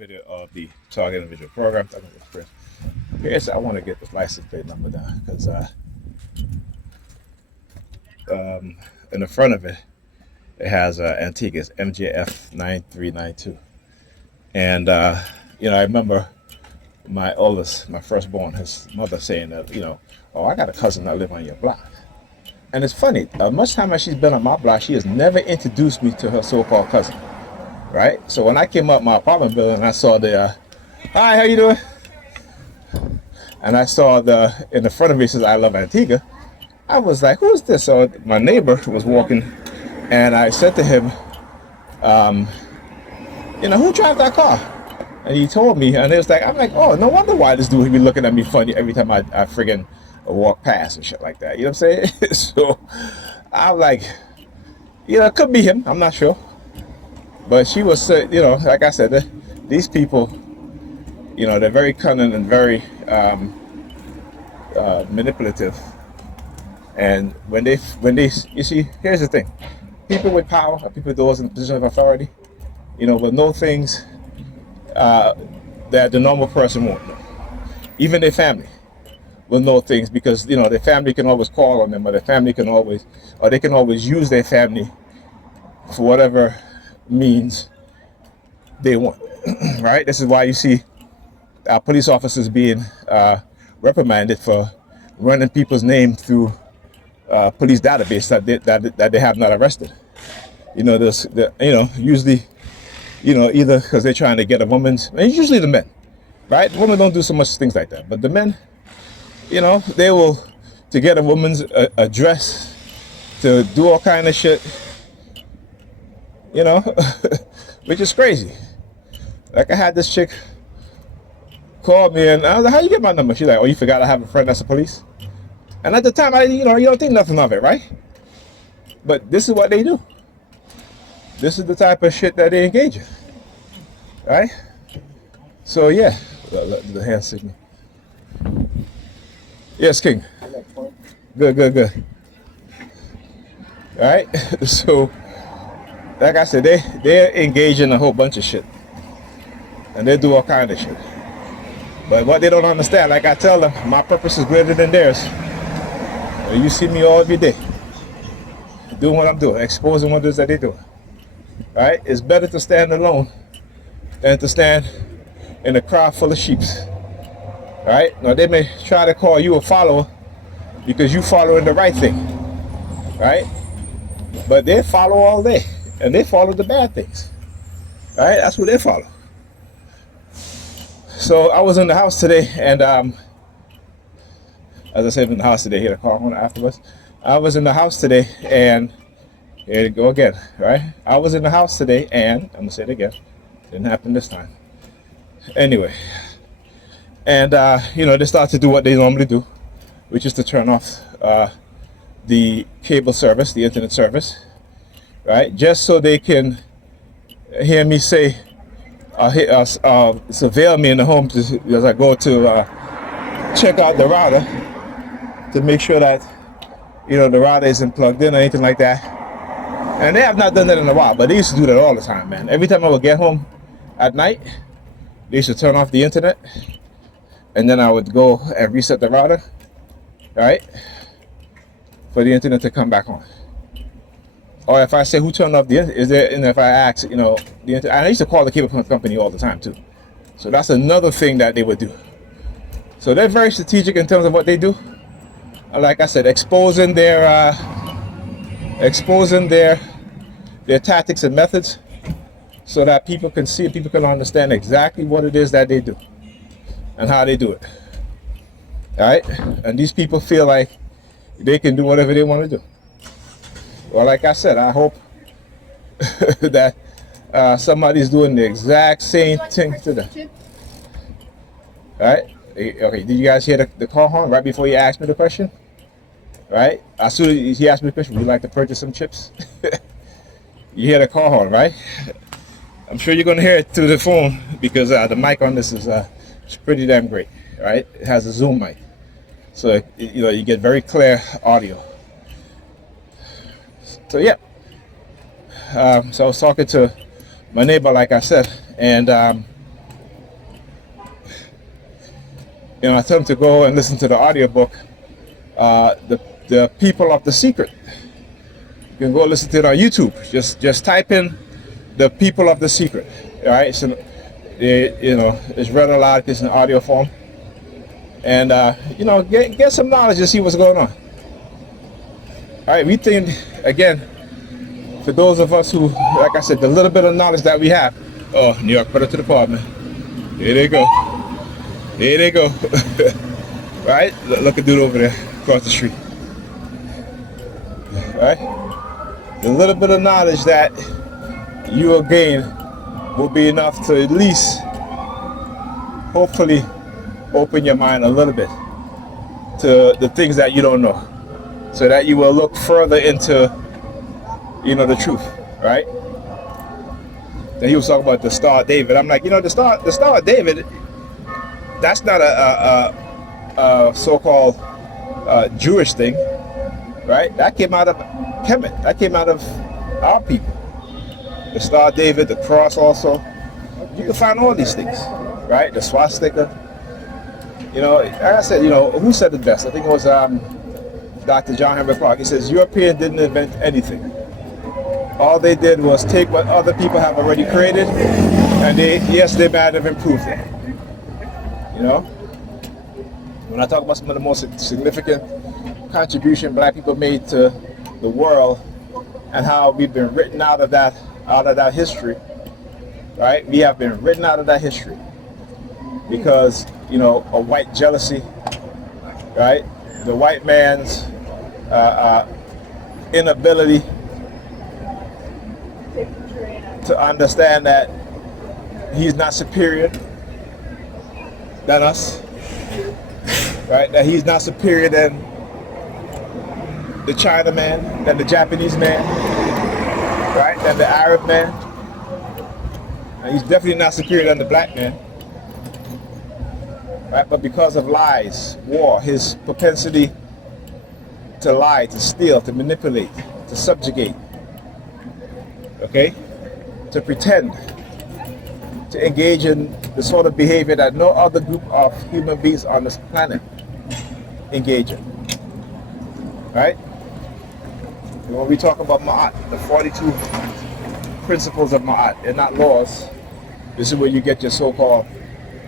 video of the target individual program. Here's I want to get this license plate number down because in the front of it, it has Antigua's MJF 9392, and I remember my oldest, my firstborn, his mother saying that, oh, I got a cousin that live on your block. And it's funny, much time as she's been on my block, she has never introduced me to her so-called cousin, right? So when I came up my apartment building, I saw the, hi, how you doing? And I saw in the front of me, it says, I love Antigua. I was like, who is this? So my neighbor was walking, and I said to him, who drives that car? And he told me, and it was like, I'm like, oh, no wonder why this dude would be looking at me funny every time I friggin' walk past and shit like that. You know what I'm saying? So I'm like, it could be him. I'm not sure. But she was, like I said, these people, they're very cunning and very manipulative. And when they, you see, here's the thing: people with power, people those in a position of authority, will know things that the normal person won't know. Even their family will know things because their family can always call on them, or they can always use their family for whatever means they want. Right? This is why you see our police officers being reprimanded for running people's name through police database that they have not arrested. Usually, either because they're trying to get a woman's, and usually the men, right? Women don't do so much things like that, but the men, they will, to get a woman's address, to do all kind of shit, which is crazy. Like I had this chick call me, and I was like, how you get my number? She's like, oh, you forgot I have a friend that's a police? And at the time, you don't think nothing of it, right? But this is what they do. This is the type of shit that they engage in, right? So yeah, the hand signal. Yes, King. Good. All right. So, like I said, they're engaged in a whole bunch of shit, and they do all kind of shit. But what they don't understand, like I tell them, my purpose is greater than theirs. You see me all every day doing what I'm doing, exposing what it is that they do. Right? It's better to stand alone than to stand in a crowd full of sheeps. Right? Now they may try to call you a follower because you following the right thing. Right? But they follow all day, and they follow the bad things. Right? That's what they follow. So I was in the house today, and as I said, in the house today, here the car on afterwards. I was in the house today, and here we go again, right? I was in the house today, and I'm gonna say it again. Didn't happen this time. Anyway, and they start to do what they normally do, which is to turn off the cable service, the internet service, right? Just so they can hear me say, surveil me in the home as I go to check out the router to make sure that the router isn't plugged in or anything like that. And they have not done that in a while, but they used to do that all the time, man. Every time I would get home at night, they used to turn off the internet, and then I would go and reset the router, right, for the internet to come back on. Or if I say who turned off the internet, and if I ask, the internet, and I used to call the cable company all the time too. So that's another thing that they would do. So they're very strategic in terms of what they do. Like I said, exposing their tactics and methods, so that people can see, people can understand exactly what it is that they do and how they do it. All right, and these people feel like they can do whatever they want to do. Well, like I said, I hope that somebody's doing the exact same thing to them. All right. Okay. Did you guys hear the call horn right before you asked me the question? Right? As soon as he asked me the question, would you like to purchase some chips? You hear the call horn, right? I'm sure you're going to hear it through the phone because the mic on this is pretty damn great, right? It has a zoom mic, so you get very clear audio. So yeah. So I was talking to my neighbor, like I said, and I tell them to go and listen to the audiobook, the People of the Secret. You can go listen to it on YouTube. Just type in the People of the Secret. All right, so it's read aloud. It's in audio form, and get some knowledge and see what's going on. All right, we think again, for those of us who, like I said, the little bit of knowledge that we have. Oh, New York Predator Department. Here they go. Here they go. Right? Look at dude over there across the street. Right? The little bit of knowledge that you will gain will be enough to at least, hopefully, open your mind a little bit to the things that you don't know, so that you will look further into, the truth, right? Then he was talking about the Star of David. I'm like, the Star of David, that's not a so-called Jewish thing, right? That came out of Kemet. That came out of our people. The Star of David, the cross also. You can find all these things, right? The swastika. Like I said, who said it best? I think it was Dr. John Henry Clark. He says, Europeans didn't invent anything. All they did was take what other people have already created, and they might have improved it. When I talk about some of the most significant contribution Black people made to the world, and how we've been written out of that history, right? We have been written out of that history because of white jealousy, right? The white man's inability to understand that he's not superior than us, right? That he's not superior than the China man, than the Japanese man, right? Than the Arab man. And he's definitely not superior than the black man, right? But because of lies, war, his propensity to lie, to steal, to manipulate, to subjugate, okay? To pretend, to engage in the sort of behavior that no other group of human beings on this planet engage in, right? And when we talk about Ma'at, the 42 principles of Ma'at, they're not laws. This is where you get your so-called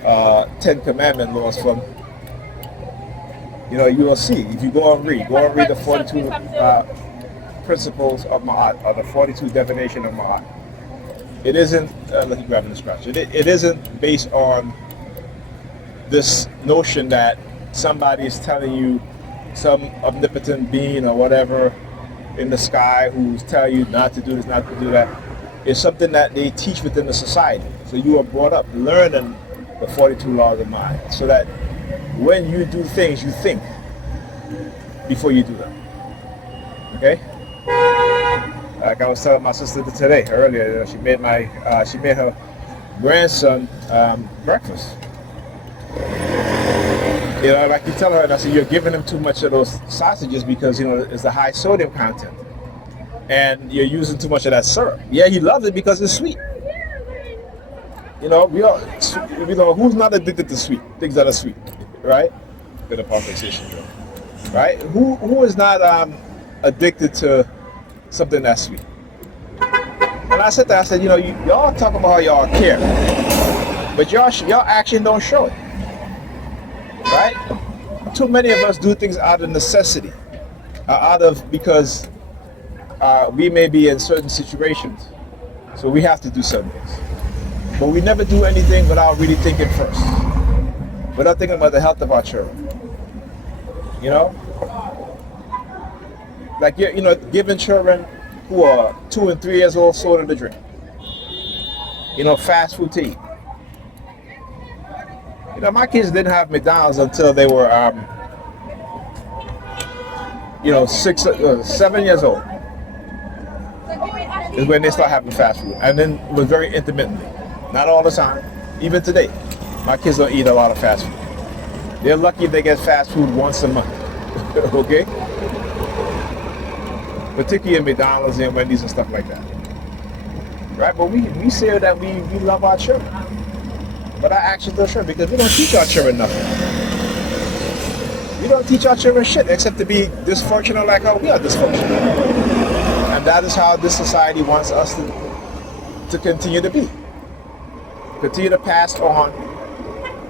10 Commandment laws from. You will see, if you go and read the 42 principles of Ma'at, or the 42 definition of Ma'at. It isn't, let me grab the scratch. It isn't based on this notion that somebody is telling you, some omnipotent being or whatever in the sky who's telling you not to do this, not to do that. It's something that they teach within the society. So you are brought up learning the 42 laws of mind, so that when you do things, you think before you do them. Okay? Like I was telling my sister today, earlier, she made her grandson breakfast. Like you tell her, and I said, you're giving him too much of those sausages because it's the high sodium content, and you're using too much of that syrup. Yeah, he loves it because it's sweet. Who's not addicted to sweet things that are sweet, right? Bit of conversation, right? Who is not addicted to something that's sweet? And I said, y'all talk about how y'all care, but y'all action don't show it, right? Too many of us do things out of necessity, because we may be in certain situations, so we have to do certain things. But we never do anything without really thinking first, without thinking about the health of our children. Like giving children who are 2 and 3 years old soda to drink. Fast food to eat. My kids didn't have McDonald's until they were 7 years old. Is when they start having fast food, and then it was very intermittently, not all the time. Even today, my kids don't eat a lot of fast food. They're lucky if they get fast food once a month. Okay? Particularly in McDonald's and Wendy's and stuff like that. Right? But we say that we love our children. But our actions don't show, because we don't teach our children nothing. We don't teach our children shit except to be dysfunctional like how we are dysfunctional. And that is how this society wants us to continue to be. Continue to pass on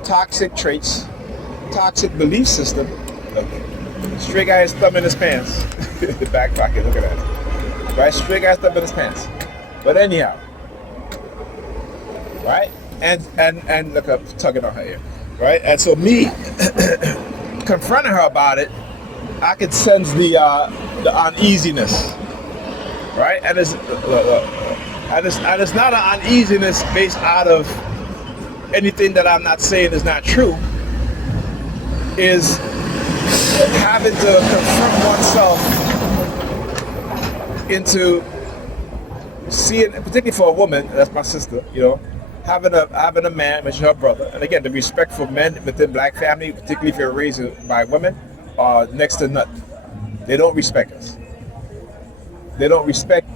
toxic traits, toxic belief system. Straight guy's thumb in his pants. The back pocket, look at that. Right? Straight guy's thumb in his pants. But anyhow. Right? And look, I'm tugging on her ear. Right? And so me confronting her about it, I could sense the uneasiness. Right? And it's not an uneasiness based out of anything that I'm not saying is not true. Is having to confront oneself into seeing, particularly for a woman, that's my sister, you know, having a man, which is her brother, and again, the respect for men within black family, particularly if you're raised by women, are next to nothing. They don't respect us. They don't respect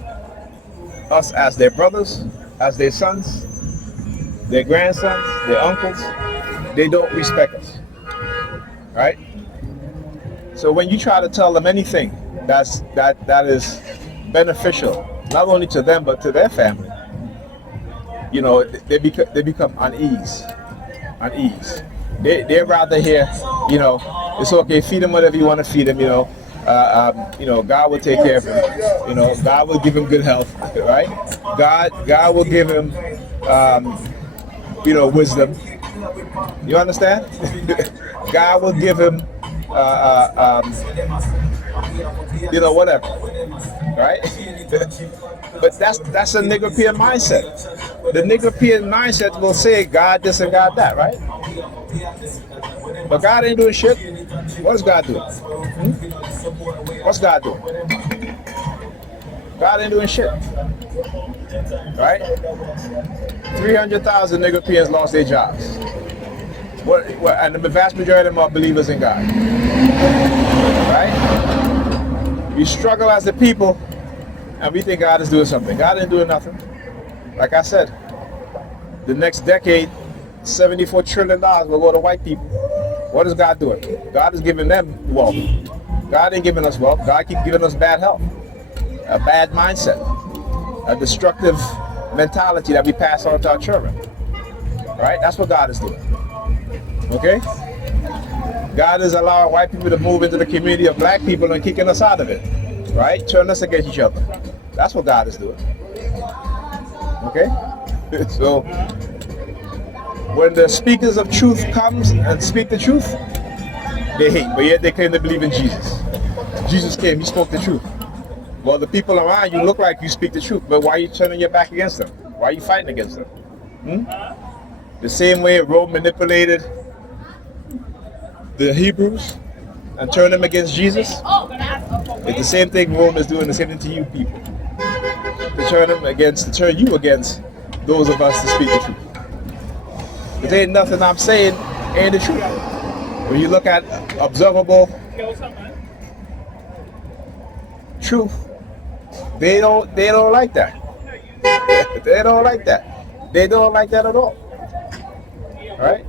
us as their brothers, as their sons, their grandsons, their uncles. They don't respect us, right? So when you try to tell them anything that is beneficial, not only to them but to their family, you know, they become unease. They rather hear, you know, it's okay, feed them whatever you want to feed them, you know. God will take care of him. You know, God will give him good health, right? God will give him, wisdom. You understand? God will give him, whatever, right? But that's a Nigerian mindset. The Nigerian mindset will say God this and God that, right? But God ain't doing shit. What's God doing? What's God doing? God ain't doing shit. Right? 300,000 Nigerians lost their jobs. And the vast majority of them are believers in God. Right? We struggle as a people and we think God is doing something. God ain't doing nothing. Like I said, the next decade, $74 trillion will go to white people. What is God doing? God is giving them wealth. God ain't giving us wealth. God keeps giving us bad health, a bad mindset, a destructive mentality that we pass on to our children. Right? That's what God is doing. Okay? God is allowing white people to move into the community of black people and kicking us out of it. Right? Turning us against each other. That's what God is doing. Okay? So when the speakers of truth comes and speak the truth, they hate, but yet they claim to believe in Jesus. Jesus came, he spoke the truth. Well, the people around you look like you speak the truth, but why are you turning your back against them? Why are you fighting against them? The same way Rome manipulated the Hebrews and turned them against Jesus, it's the same thing Rome is doing, the same thing to you people. To turn you against those of us to speak the truth. Because ain't nothing I'm saying ain't the truth. When you look at observable truth, they don't like that. They don't like that. They don't like that at all. Right?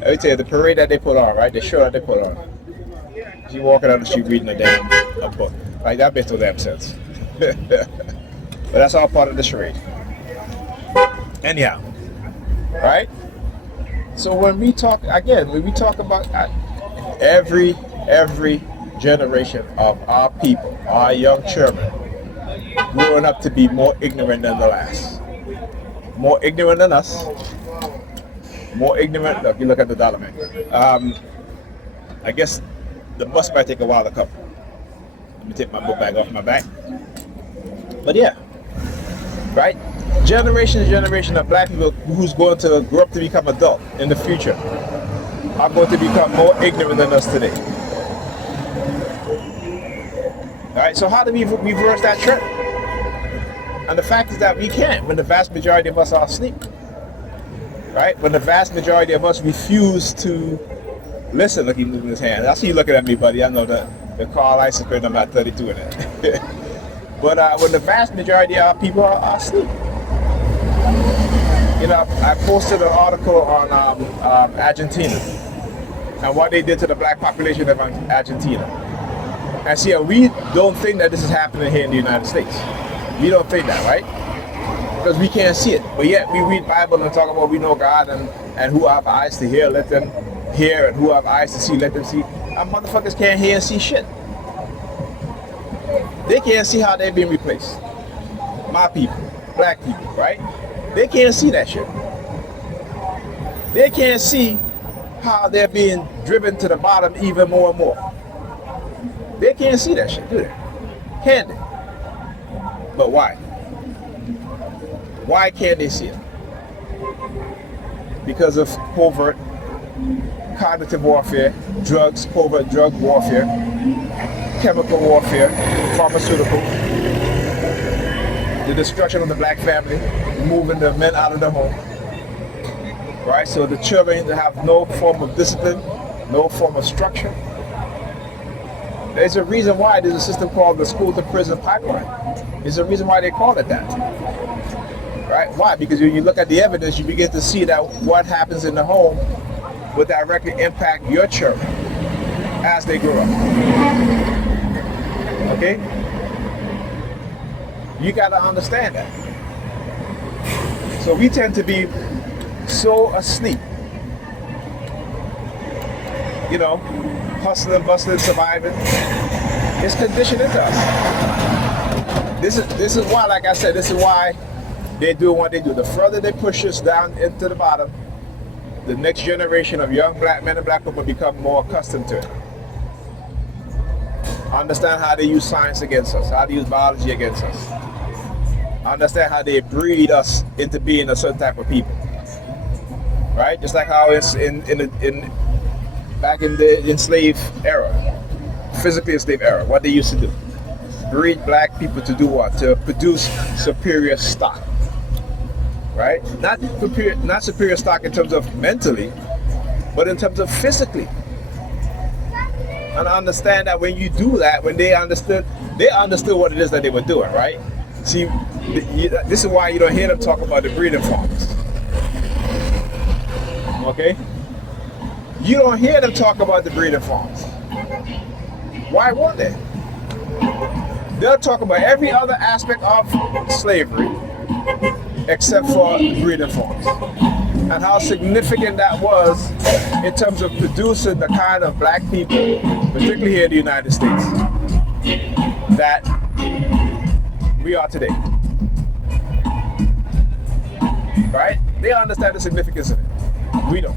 Let me tell you, the parade that they put on, right? The show that they put on. She walking down the street reading a book. Like, that makes no damn sense. But that's all part of the charade. Anyhow, right? So when we talk about every generation of our people, our young children, growing up to be more ignorant than the last. More ignorant than us. More ignorant. Look, you look at the dollar, man. I guess the bus might take a while to come. Let me take my book bag off my back. But yeah, right? Generation of black people who's going to grow up to become adult in the future are going to become more ignorant than us today. All right, so how do we reverse that trend? And the fact is that we can't when the vast majority of us are asleep. Right? When the vast majority of us refuse to listen. Look, he's moving his hand. I see you looking at me, buddy. I know the car license plate number 32 in it. But when the vast majority of our people are asleep. You know, I posted an article on Argentina and what they did to the black population of Argentina. And see, we don't think that this is happening here in the United States. We don't think that, right? Because we can't see it. But yet we read Bible and talk about we know God and who have eyes to hear, let them hear, and who have eyes to see, let them see. Our motherfuckers can't hear and see shit. They can't see how they're being replaced. My people, black people, right? They can't see that shit. They can't see how they're being driven to the bottom even more and more. They can't see that shit, do they? Can they? But why? Why can't they see it? Because of covert cognitive warfare, drugs, covert drug warfare, chemical warfare, pharmaceutical, the destruction of the black family, moving the men out of the home. Right? So the children have no form of discipline, no form of structure. There's a reason why there's a system called the school to prison pipeline. There's a reason why they call it that. Right? Why? Because when you look at the evidence, you begin to see that what happens in the home will directly impact your children as they grow up. Okay? You got to understand that. So we tend to be so asleep, you know, hustling, bustling, surviving. It's conditioned into us. This is why, like I said, this is why they do what they do. The further they push us down into the bottom, the next generation of young black men and black women become more accustomed to it. Understand how they use science against us, how they use biology against us. Understand how they breed us into being a certain type of people. Right? Just like how it's back in the enslaved era, physically enslaved era, what they used to do. Breed black people to do what? To produce superior stock. Right? Not superior stock in terms of mentally, but in terms of physically. And understand that when you do that, when they understood what it is that they were doing, right? See, this is why you don't hear them talk about the breeding farms. Okay? You don't hear them talk about the breeding farms. Why won't they? They'll talk about every other aspect of slavery except for breeding farms. And how significant that was in terms of producing the kind of black people, particularly here in the United States, that we are today. Right? They understand the significance of it. We don't.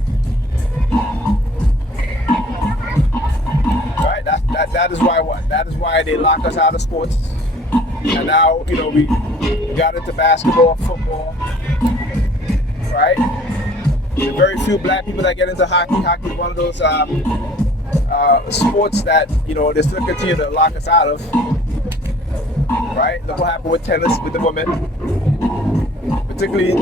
Right? That is why what? That is why they lock us out of sports. And now, you know, we got into basketball, football. Right? The very few black people that get into hockey. Hockey is one of those sports that, you know, they still continue to lock us out of. Right? Look what happened with tennis with the women. Particularly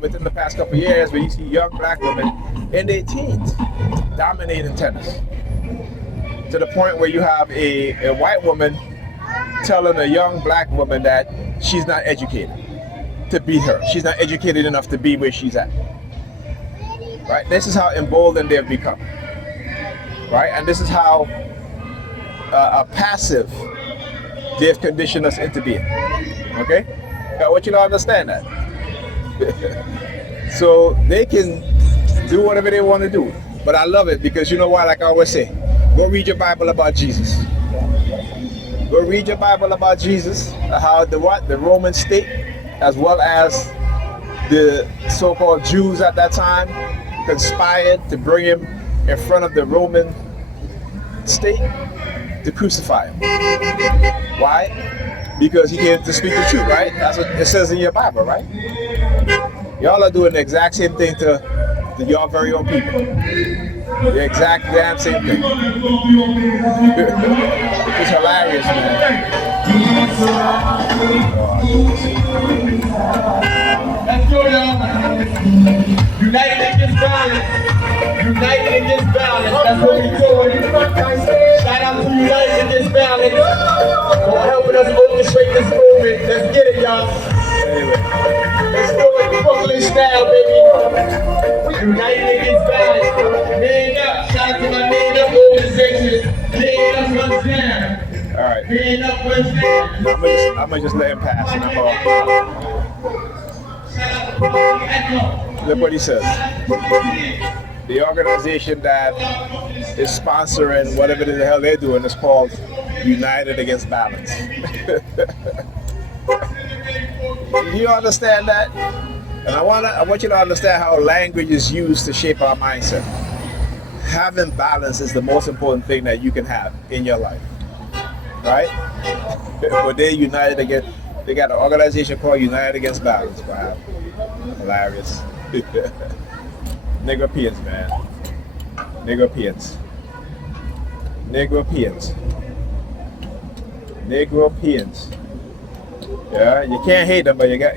within the past couple of years, where you see young black women in their teens dominating tennis. To the point where you have a white woman telling a young black woman that she's not educated to beat her. She's not educated enough to be where she's at. Right? This is how emboldened they've become. Right? And this is how passive they've conditioned us into being. Okay? I want you to understand that. So they can do whatever they want to do. But I love it because you know why, like I always say, go read your Bible about Jesus. Go read your Bible about Jesus, how the Roman state, as well as the so-called Jews at that time, conspired to bring him in front of the Roman state to crucify him. Why? Because he came to speak the truth, right? That's what it says in your Bible, right? Y'all are doing the exact same thing to your very own people. The exact damn same thing. It's hilarious, man. Let's go, y'all. United against violence. United against violence. That's what we're doing. Shout out to United against violence for helping us orchestrate this movement. Let's get it, y'all. Anyway. Let's do it Brooklyn style, baby. United against violence. Man up. Shout out to my man up organization. Man up runs down. All right. Man up runs down. I'm gonna just let him pass, and I'm look what he says. The organization that is sponsoring whatever the hell they're doing is called United Against Balance. Do you understand that? And I want you to understand how language is used to shape our mindset. Having balance is the most important thing that you can have in your life, right? But they're united against. They got an organization called United Against Balance. Wow, hilarious. Negropeans, man. Negropeans. Yeah, you can't hate them, but you got,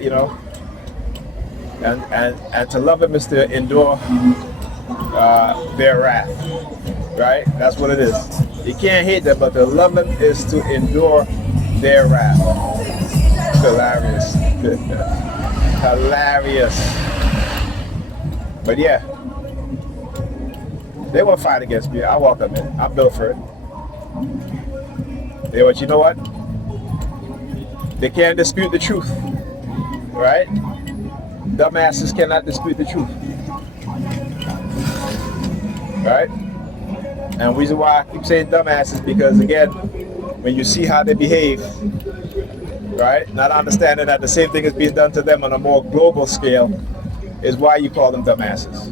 and to love them is to endure their wrath, right? That's what it is. You can't hate them, but to love them is to endure their wrath. Hilarious. Hilarious. But yeah, they won't fight against me. I welcome it. I'm built for it. Yeah, but you know what? They can't dispute the truth, right? Dumbasses cannot dispute the truth, right? And the reason why I keep saying dumbasses because again, when you see how they behave, right? Not understanding that the same thing is being done to them on a more global scale is why you call them dumbasses,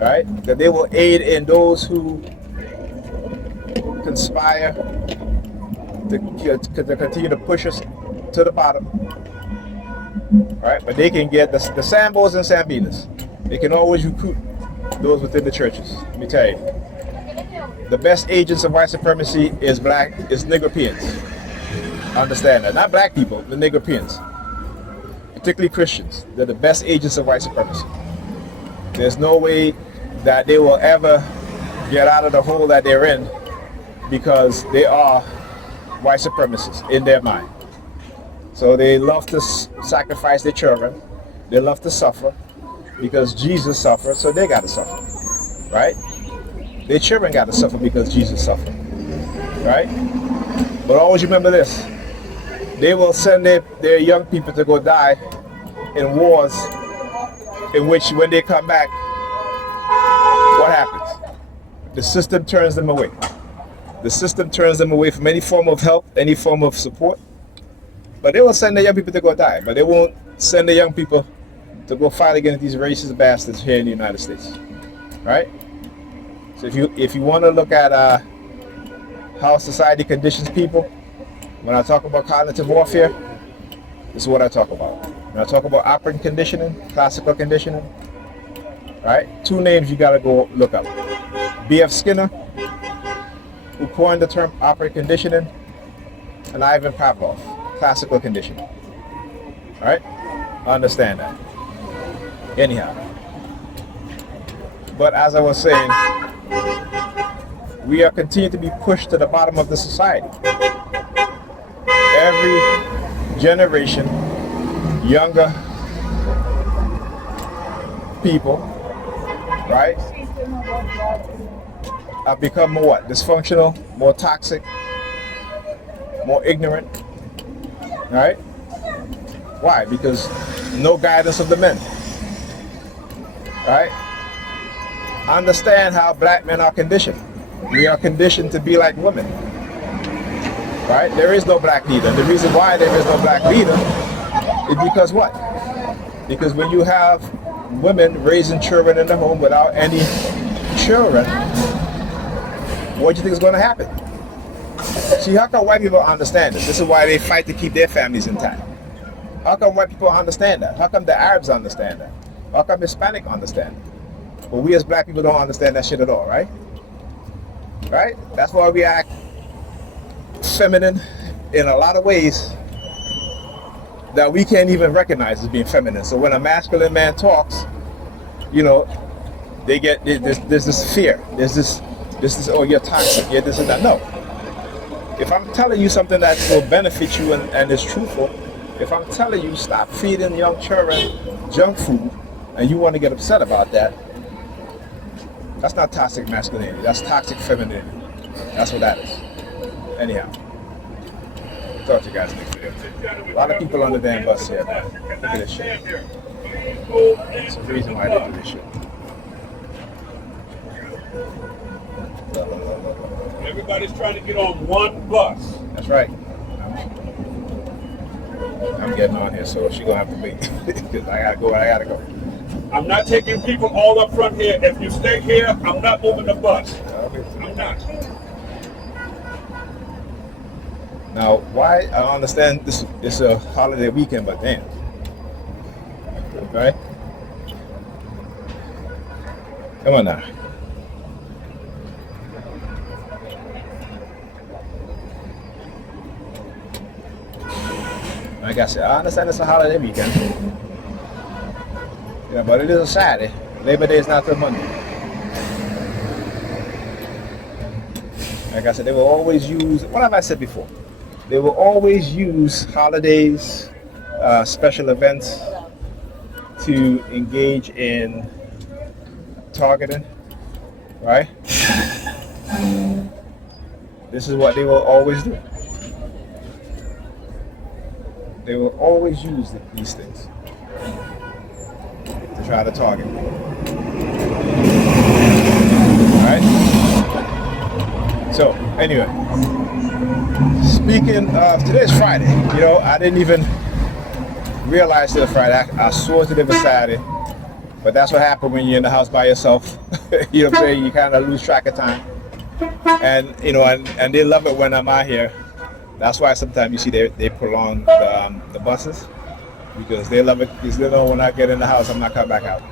right? That they will aid in those who conspire to continue to push us to the bottom, right? But they can get the Sambos and Sambinas. They can always recruit those within the churches. Let me tell you, the best agents of white supremacy is Negropeans. Understand that? Not black people, the Negropeans, particularly Christians. They're the best agents of white supremacy. There's no way that they will ever get out of the hole that they're in because they are white supremacists in their mind. So they love to sacrifice their children. They love to suffer because Jesus suffered, so they got to suffer, right? Their children got to suffer because Jesus suffered, right? But always remember this. They will send their young people to go die in wars in which when they come back, what happens? The system turns them away. The system turns them away from any form of help, any form of support. But they will send their young people to go die. But they won't send the young people to go fight against these racist bastards here in the United States. Right? So if you want to look at how society conditions people, when I talk about cognitive warfare, this is what I talk about. When I talk about operant conditioning, classical conditioning, right? Two names you got to go look up. B.F. Skinner, who coined the term operant conditioning, and Ivan Pavlov, classical conditioning. All right? Understand that. Anyhow. But as I was saying, we are continuing to be pushed to the bottom of the society. Every generation, younger people, right, have become more what? Dysfunctional, more toxic, more ignorant, right? Why? Because no guidance of the men, right? Understand how black men are conditioned. We are conditioned to be like women, right? There is no black leader. The reason why there is no black leader is because what? Because when you have women raising children in the home without any children, what do you think is going to happen? See, how come white people understand this? This is why they fight to keep their families intact. How come white people understand that? How come the Arabs understand that? How come Hispanic understand it? But we as black people don't understand that shit at all, right? Right? That's why we act feminine in a lot of ways that we can't even recognize as being feminine. So when a masculine man talks, you know, they get, there's this fear. There's this, oh, you're toxic, you're this and that. No. If I'm telling you something that will benefit you and is truthful, if I'm telling you stop feeding young children junk food and you want to get upset about that, that's not toxic masculinity. That's toxic femininity. That's what that is. Anyhow, talk to you guys next video. A lot of people on the damn bus here, man. Look at this shit. It's the reason why they do this shit. Everybody's trying to get on one bus. That's right. I'm getting on here, so she's gonna have to wait. Because I gotta go. I'm not taking people all up front here. If you stay here, I'm not moving the bus. I'm not. Now, why? I understand this is a holiday weekend, but damn. Okay? Come on now. Like I said, I understand it's a holiday weekend. Yeah, but it is a Saturday. Labor Day is not till Monday. Like I said, they will always use, what have I said before? They will always use holidays, special events to engage in targeting, right? This is what they will always do. They will always use these things to try to target. Alright? So, anyway. Speaking of, today's Friday. You know, I didn't even realize it was Friday. I swore today was Saturday. But that's what happened when you're in the house by yourself. You know what I'm saying? You kind of lose track of time. And, you know, and they love it when I'm out here. That's why sometimes you see they prolong the buses, because they love it, because they know when I get in the house, I'm not coming back out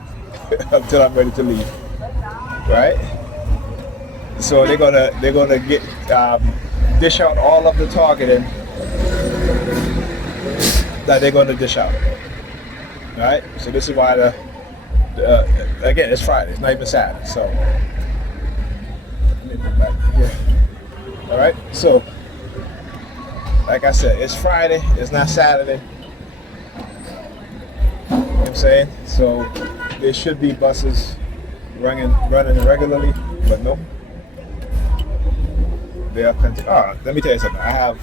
until I'm ready to leave, right? So they're gonna get dish out all of the targeting that they're gonna dish out, right? So this is why again, it's Friday, it's not even Saturday, so let me move back here. All right, so. Like I said, it's Friday, it's not Saturday. You know what I'm saying? So there should be buses running regularly, but nope. They are let me tell you something. I have,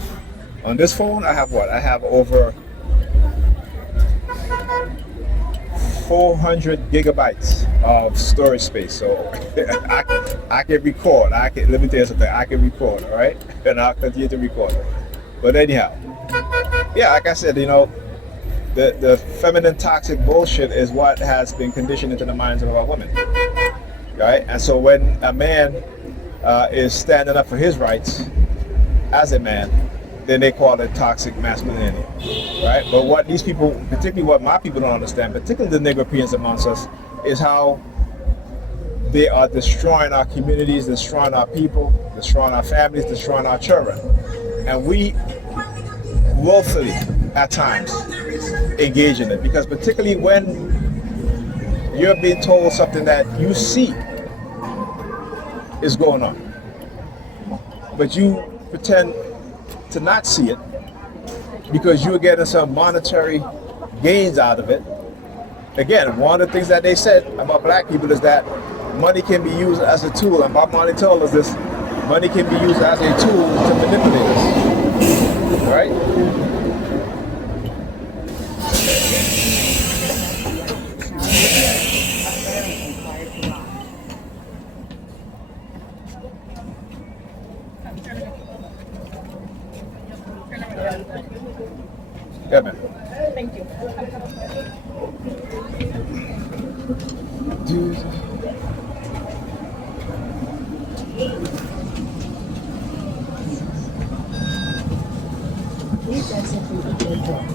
on this phone, I have what? I have over 400 gigabytes of storage space. So I can record. Let me tell you something. I can record, all right? And I'll continue to record. But anyhow, yeah, like I said, you know, the feminine toxic bullshit is what has been conditioned into the minds of our women, right? And so when a man is standing up for his rights as a man, then they call it toxic masculinity, right? But what these people, particularly what my people don't understand, particularly the Negropeans amongst us, is how they are destroying our communities, destroying our people, destroying our families, destroying our children. And we willfully, at times, engage in it. Because particularly when you're being told something that you see is going on, but you pretend to not see it because you're getting some monetary gains out of it. Again, one of the things that they said about black people is that money can be used as a tool, and Bob Marley told us this. Money can be used as a tool to manipulate us, right? Yeah, man. Thank you. Please exit through the door.